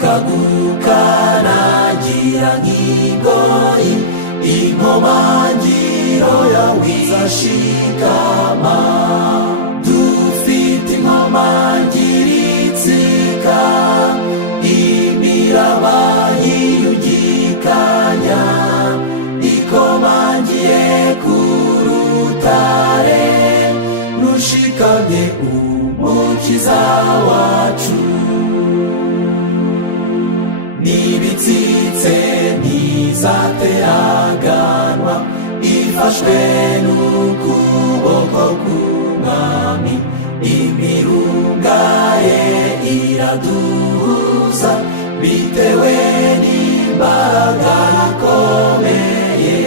ukagukanagira nk'ingoyi, inkomangiro yawe izashikama. Dufite inkomangiro itsika, imiraba yiyugikanya, ikomangiye ku rutare rushikamye, umukiza wacu. N'ibitsitse ntizateraganwa, ifashwe n'ukuboko k'umwami. Imirunga ye iraduhuza, bitewe n'imbaraga ikomeye.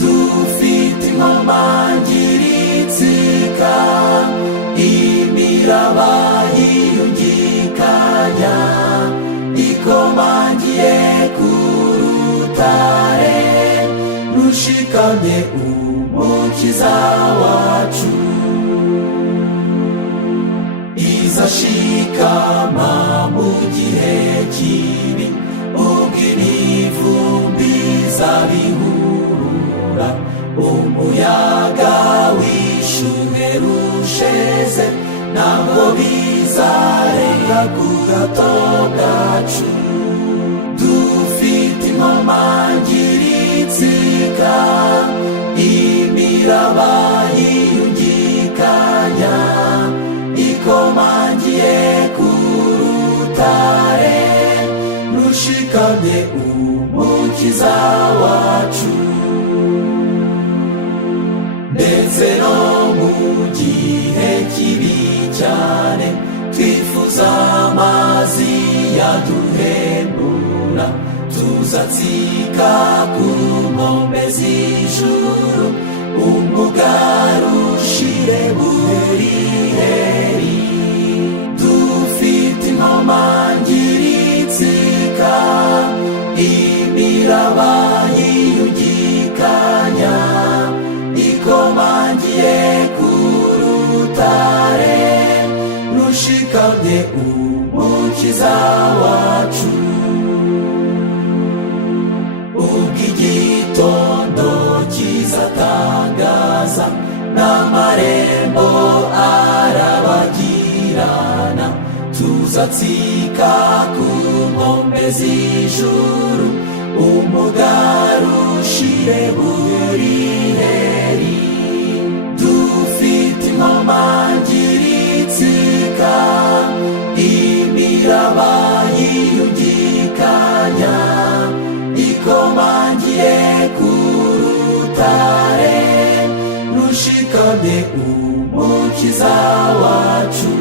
Dufite inkomangiro itsika, imiraba yiyugikanya, ikomangiye ku rutare rushikamye, umukiza wacu. Izashikama mu gihe kibi, ubwo imivumbi izabihurura, umuyaga w'ishuheri usheze, ntabwo bizarenga ku gato bwacu. Dufite inkomangiro itsika, imiraba yiyugikanya, ikomangiye ku rutare rushikamye, umukiza wacu. Ndetse no mu gihe kibi cyane, twifuza amazi yaduhembura, tuzatsika ku nkombe z'ijuru, umugaru ushire buheriheri. Dufite inkomangiro itsika, imiraba yiyugikanya, ikomangiye ku rutare rushikamye, umukiza wacu. Ubwo igitondo kizatangaza, n'amarembo arabagirana, tuzatsika ku nkombe z'ijuru, umugaru ushire buheriheri. Dufite inkomangiro itsika, imiraba yiyugikanya, ikomangiye ku rutare rushikamye, umukiza wacu.